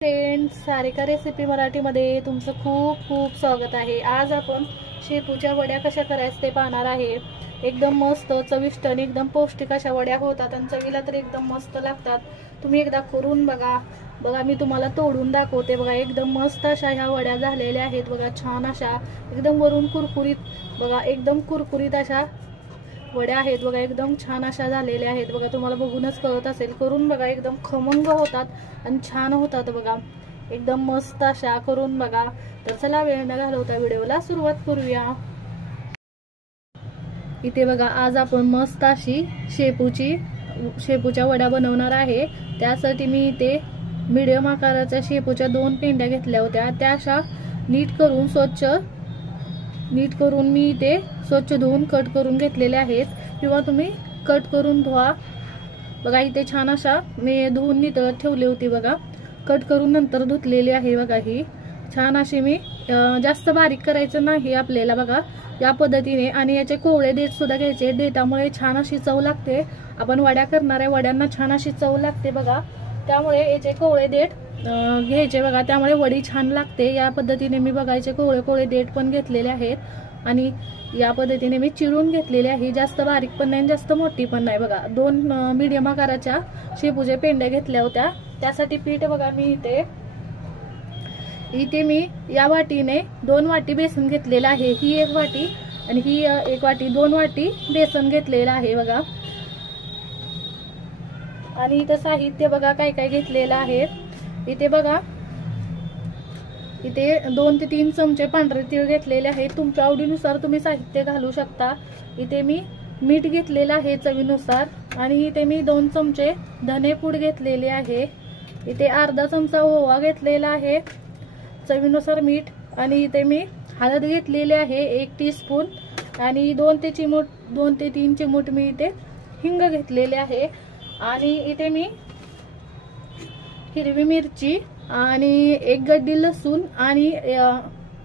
Friends, Sarika recipe मराठीमध्ये तुमचं खूप खूप स्वागत आहे। आज आपण शेपूच्या वड्या कशा करायचं ते पाहणार आहे। एकदम मस्त चविष्ट आणि एकदम पौष्टिक अशा वड्या होतात आणि चवीला तर एकदम मस्त लागतात। तुम्ही एकदा करून बघा। मी तुम्हाला तोडून दाखवते बघा। एकदम मस्त अशा ह्या वड्या झालेल्या आहेत बघा। छान अशा एकदम वरून कुरकुरीत बघा, एकदम कुरकुरीत अशा वड्या आहेत बघा। एकदम छान अशा झालेल्या आहेत बघा। तुम्हाला बघूनच कळत असेल, करून बघा। एकदम खमंग होतात आणि छान होतात बघा। एकदम मस्त अशा करून बघा। तर चला वेळ न घालवता व्हिडिओला सुरुवात करूया। इथे बघा, आज आपण मस्त अशी शेपूच्या वड्या बनवणार आहे। त्यासाठी मी इथे मीडियम आकाराच्या शेपूच्या 2 पेंड्या घेतल्या होत्या। त्या अशा नीट करून मी इथे स्वच्छ धुवून कट करून घेतलेल्या आहेत, किंवा तुम्ही कट करून धुवा बघा। इथे छान अशा मी धुवून नितळत ठेवली होती बघा। कट करून नंतर धुतलेली आहे बघा। ही छान अशी मी जास्त बारीक करायचं नाही आपल्याला बघा, या पद्धतीने। आणि याचे कोवळे देठ सुद्धा घ्यायचे। देठामुळे छान अशी चव लागते। आपण वड्या करणाऱ्या वड्यांना छान अशी चव लागते बघा। त्यामुळे याचे कोवळे देठ घ्यायचे बघा, त्यामुळे वडी छान लागते। या पद्धतीने मी बघायचे कोवळे देठ पण घेतलेले आहेत आणि या पद्धतीने मी चिरून घेतलेले आहे। जास्त बारीक पण नाही, जास्त मोठी पण नाही बघा। 2 मीडियम आकाराच्या शेपूच्या पेंड्या घेतल्या होत्या। त्यासाठी पीठ बघा, मी इथे मी या वाटीने 2 वाटी बेसन घेतलेलं आहे। ही 1 वाटी आणि ही 1 वाटी, 2 वाटी बेसन घेतलेलं आहे बघा। आणि इथं साहित्य बघा काय काय घेतलेलं आहे। इथे बघा, इथे 2 ते 3 चमचे पांढरे तीळ घेतलेले आहेत। तुमच्या आवडीनुसार तुम्ही साहित्य घालू शकता। इथे मी मीठ घेतलेलं आहे चवीनुसार, आणि इथे मी 2 चमचे धनेपूड घेतलेले आहे। इथे अर्धा चमचा ओवा घेतलेला आहे, चवीनुसार मीठ। आणि इथे मी हळद घेतलेली आहे 1 टीस्पून, आणि 2 ते 3 चिमूट मी इथे हिंग घेतलेले आहे। आणि इथे मी हिरवी मिरची आणि 1 गड्डी लसूण आणि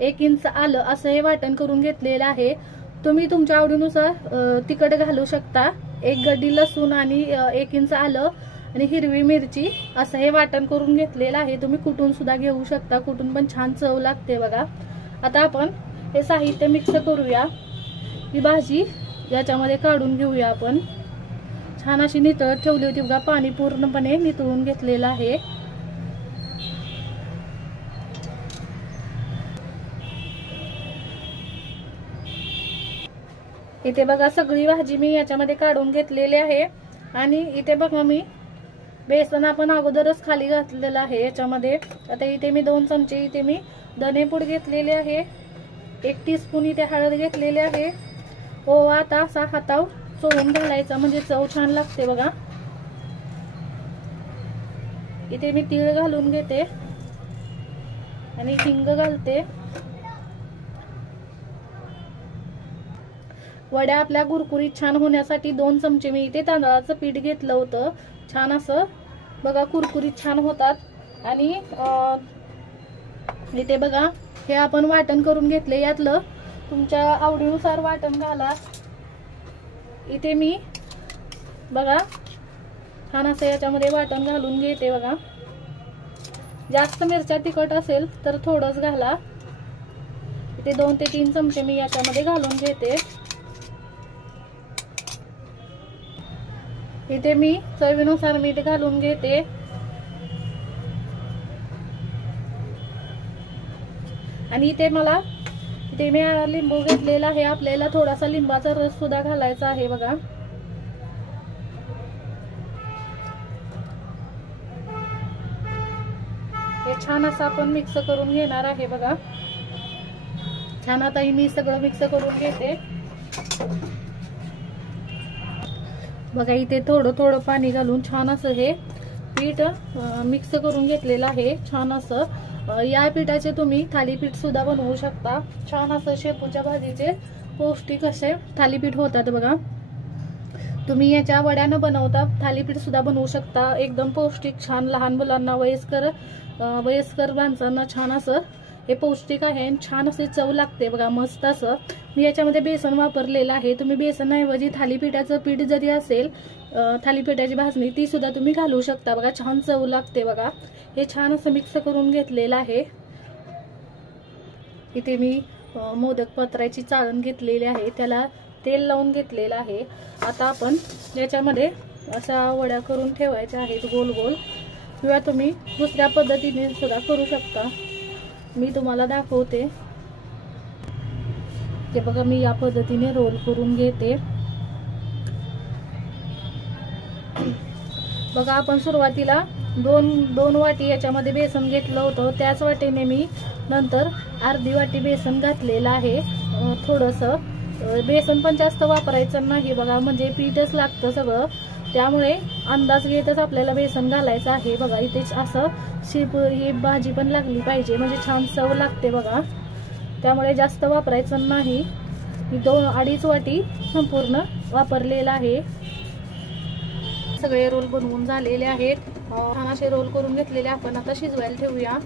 1 इंच आलं असं हे वाटण करून घेतलेलं आहे। तुम्ही तुमच्या आवडीनुसार तिखट घालू शकता। 1 गड्डी लसूण आणि 1 इंच आलं आणि हिरवी मिरची असं हे वाटण करून घेतलेलं आहे। तुम्ही कुटून सुद्धा घेऊ शकता, कुटून पण छान चव लागते बघा। आता आपण हे साहित्य मिक्स करूया। ही भाजी याच्यामध्ये काढून घेऊया आपण। छान अशी नितळत ठेवली होती बघा, पाणी पूर्णपणे नितळून घेतलेलं आहे। इथे बघा सगळी भाजी मी याच्यामध्ये काढून घेतलेली आहे। आणि इथे बघा, मी बेसन आपण अगोदरच खाली घातलेलं आहे याच्यामध्ये। आता इथे मी 2 चमचे इथे मी धनेपूड घेतलेले आहे, 1 टीस्पून इथे हळद घेतलेले आहे। ओवा आता असा हातावर चोळून घालायचा, म्हणजे चव छान लागते बघा। इथे मी तीळ घालून घेते आणि हिंग घालते। वड्या आपल्या कुरकुरीत छान होण्यासाठी 2 चमचे मी इथे तांदळाचं पीठ घेतलं होतं। छान असं बघा कुरकुरीत छान होतात। आणि इथे बघा, हे आपण वाटण करून घेतले, यातलं तुमच्या आवडीनुसार वाटण घाला। इथे मी बघा छान असं याच्यामध्ये वाटण घालून घेते बघा। जास्त मिरच्या तिखट असेल तर थोडंच घाला। इथे 2 ते 3 चमचे मी याच्यामध्ये घालून घेते। इथे मी चवीनुसार मीठ घालून घेते। आणि इथे मी लिंबू घेतलेला आहे। आपल्याला थोडासा लिंबाचा रस सुद्धा घालायचा आहे बघा। हे छान असं आपण मिक्स करून घेणार आहे बघा। छान आता मी सगळं मिक्स करून घेते बघा। इथे थोडं पाणी घालून छान असं हे पीठ मिक्स करून घेतलेलं आहे। छान असं या पिठाचे तुम्ही थालीपीठ सुद्धा बनवू शकता। छान असं शेपूच्या भाजीचे पौष्टिक असे थालीपीठ होतात बघा। तुम्ही याच्या वड्या न बनवता थालीपीठ सुद्धा बनवू शकता। एकदम पौष्टिक छान, लहान मुलांना वयस्कर माणसांना छान असं हे पौष्टिक आहे आणि छान असे चव लागते बघा मस्त असं. मी याच्यामध्ये बेसन वापरलेलं आहे. तुम्ही बेसनऐवजी थालीपीठाचं पीठ जरी असेल, थालीपीठाची भाजणी ती सुद्धा तुम्ही घालू शकता बघा. छान चव लागते बघा. हे छान असं मिक्स करून घेतलेलं आहे. इथे मी मोदक पत्राची चाळण घेतलेली आहे, त्याला तेल लावून घेतलेलं आहे. आता आपण याच्यामध्ये अशा वड्या करून ठेवायच्या आहेत गोल गोल, किंवा तुम्ही दुसऱ्या पद्धतीने सुद्धा करू शकता. मी तुम्हाला दाखवते. ते बघा मी या पद्धतीने रोल करून घेते. बघा आपण सुरुवातीला दोन वाटी याच्यामध्ये बेसन घेतलं होतं, त्याच वाटीने मी नंतर अर्धी वाटी बेसन घातलेलं आहे. थोडंसं बेसन पण जास्त वापरायचं नाही बघा, म्हणजे पीठच लागतं सगळं, त्यामुळे अंदाज घेतच आपल्याला बेसन घालायचं आहे बघा. इथेच असं ही भाजी पण लागली पाहिजे, म्हणजे छान चव लागते बघा. त्यामुळे जास्त वापरायचं नाही. 2-2.5 वाटी संपूर्ण वापरलेला आहे. सगळे रोल बनवून झालेले आहेत. छान असे रोल करून घेतलेले आपण आता शिजवायला ठेवूया.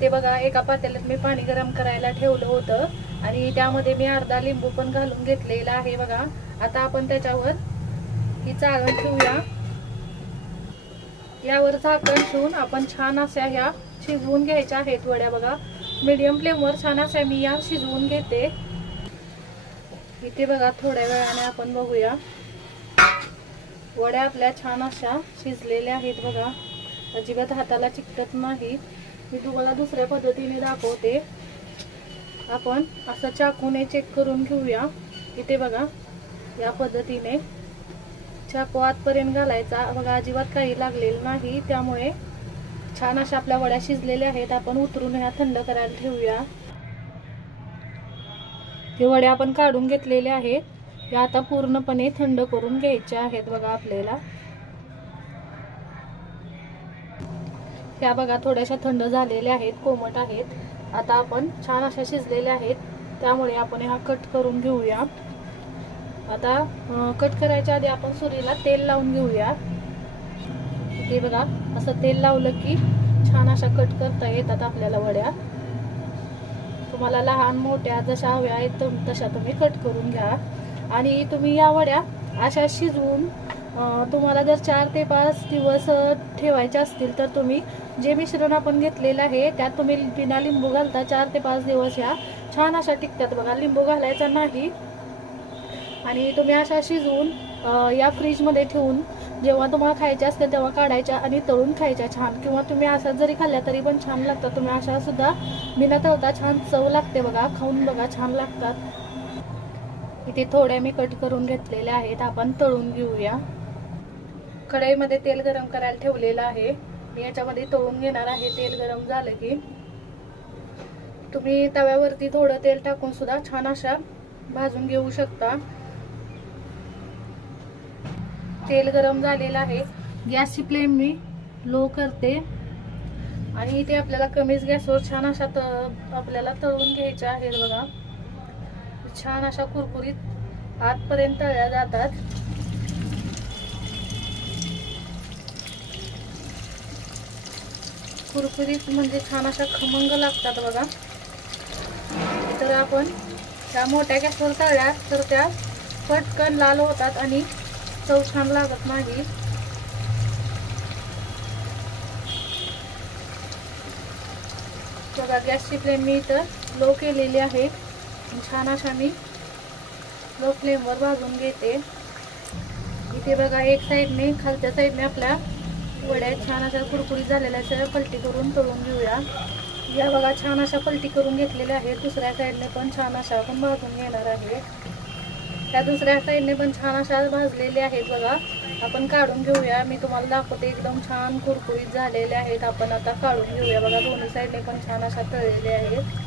ते बघा एका पातेल्यात मी पाणी गरम करायला ठेवलं होतं आणि त्यामध्ये मी अर्धा लिंबू पण घालून घेतलेला आहे बघा. आता आपण त्याच्यावर ही चाळण ठेवूया. यावर झाकण ठेवून आपण छान अशा ह्या शिजवून घ्यायच्या आहेत वड्या बघा. मीडियम फ्लेमवर छान अशा मी या शिजवून घेते. इथे बघा थोड्या वेळाने आपण बघूया. वड्या आपल्या छान अशा शिजलेल्या आहेत बघा, अजिबात हाताला चिकटत नाही. मी तुम्हाला दुसऱ्या पद्धतीने दाखवते. आपण असं चाकूने चेक करून घेऊया. इथे बघा या पद्धतीने चाकू आतपर्यंत घालायचा बघा, अजिबात काही लागलेलं नाही. त्यामुळे छान अशा आपल्या वड्या शिजलेल्या आहेत. आपण उतरून ह्या थंड करायला ठेवूया. हे वड्या आपण काढून घेतलेल्या आहेत. या आता पूर्णपणे थंड करून घ्यायच्या आहेत बघा आपल्याला. ह्या बघा थोड्याशा थंड झालेल्या आहेत, कोमट आहेत. आता आपण छान अशा शिजलेल्या आहेत, त्यामुळे आपण हा कट करून घेऊया. आता कट करायच्या आधी आपण सुरीला तेल लावून घेऊया. ते बघा असं तेल लावलं की छान अशा कट करता येतात आपल्याला वड्या. तुम्हाला लहान मोठ्या जशा हव्या आहेत तशा तुम्ही कट करून घ्या. आणि तुम्ही या वड्या अशा शिजवून तुम्हाला जर 4 ते 5 दिवस ठेवायचे असतील तर तुम्ही जे मिश्रण आपण घेतलेलं आहे त्यात तुम्ही बिना लिंबू घालता 4 ते 5 दिवस ह्या छान अशा टिकतात बघा. लिंबू घालायचा नाही. आणि तुम्ही अशा शिजवून या फ्रीजमध्ये ठेवून जेव्हा तुम्हाला खायच्या असतील तेव्हा काढायच्या आणि तळून खायच्या छान. किंवा तुम्ही अशा जरी खाल्ल्या तरी पण छान लागतात. तुम्ही अशा सुद्धा बिना तळता छान चव लागते बघा. खाऊन बघा छान लागतात. इथे थोड्या मी कट करून घेतलेल्या आहेत. आपण तळून घेऊया. कढईमध्ये तेल गरम करायला ठेवलेलं आहे. मी याच्यामध्ये तळून घेणार आहे. तेल गरम झालं की तुम्ही तव्यावरती थोडं तेल टाकून सुद्धा छान अशा भाजून घेऊ शकता. तेल गरम झालेलं आहे. गॅसची फ्लेम मी लो करते आणि इथे आपल्याला कमीच गॅसवर छान अशा आपल्याला तळून घ्यायच्या आहेत बघा. छान अशा कुरकुरीत आतपर्यंत तळल्या जातात. कुरकुरीत म्हणजे छान अशा खमंग लागतात बघा. तर आपण त्या मोठ्या गॅसवर तळल्या तर त्या पटकन लाल होतात आणि चव छान लागत नाही. बघा गॅसची फ्लेम मी इथं लो केलेली आहे. छान अशा मी लो फ्लेमवर भाजून घेते. इथे बघा एक साईडने खालच्या साईडने आपल्या वड्या छान अशा कुरकुरीत झालेल्या अशा पलटी करून तळून घेऊया. या बघा छान अशा पलटी करून घेतलेल्या आहेत. दुसऱ्या साईडने पण छान अशा आपण भाजून घेणार आहे. त्या दुसऱ्या साईडने पण छान अशा भाजलेल्या आहेत बघा. आपण काढून घेऊया. मी तुम्हाला दाखवते एकदम छान कुरकुरीत झालेले आहेत. आपण आता काढून घेऊया. बघा दोन्ही साईडने पण छान अशा तळलेल्या आहेत.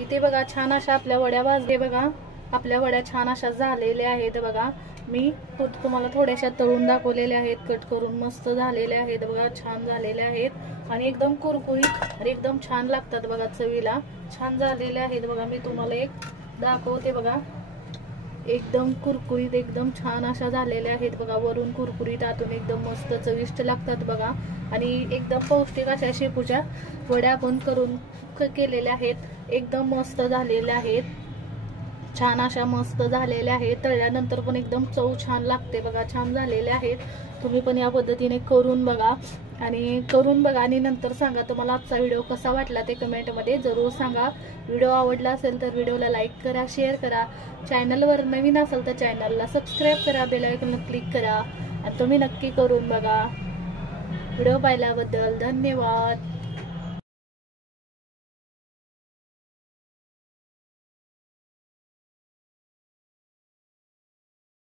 इथे बघा छान अशा आपल्या वड्या भाजले बघा. आपल्या वड्या छान अशा झालेल्या आहेत बघा. मी तुम्हाला थोड्याशा तळून दाखवलेल्या आहेत. कट करून मस्त झालेल्या आहेत बघा. छान झालेल्या आहेत आणि एकदम कुरकुरीत आणि एकदम छान लागतात बघा. चवीला छान झालेल्या आहेत बघा. मी तुम्हाला एक दाखवते बघा. एकदम कुरकुरीत एकदम छान अशा झालेल्या आहेत बघा. वरून कुरकुरीत, आतून एकदम मस्त चविष्ट लागतात बघा. आणि एकदम पौष्टिक अशा शेपूच्या वड्या पण करून केलेल्या आहेत. एकदम मस्त झालेल्या आहेत, छान अशा मस्त झालेल्या आहेत. तळल्यानंतर पण एकदम चव छान लागते बघा. छान झालेल्या आहेत. तुम्ही पण या पद्धतीने करून बघा आणि नंतर सांगा तुम्हाला आजचा व्हिडिओ कसा वाटला ते कमेंटमध्ये जरूर सांगा. व्हिडिओ आवडला असेल तर व्हिडिओला लाईक करा, शेअर करा. चॅनलवर नवीन असेल तर चॅनलला सबस्क्राईब करा, बेल आयकॉनला क्लिक करा आणि तुम्ही नक्की करून बघा. व्हिडिओ पाहिल्याबद्दल धन्यवाद.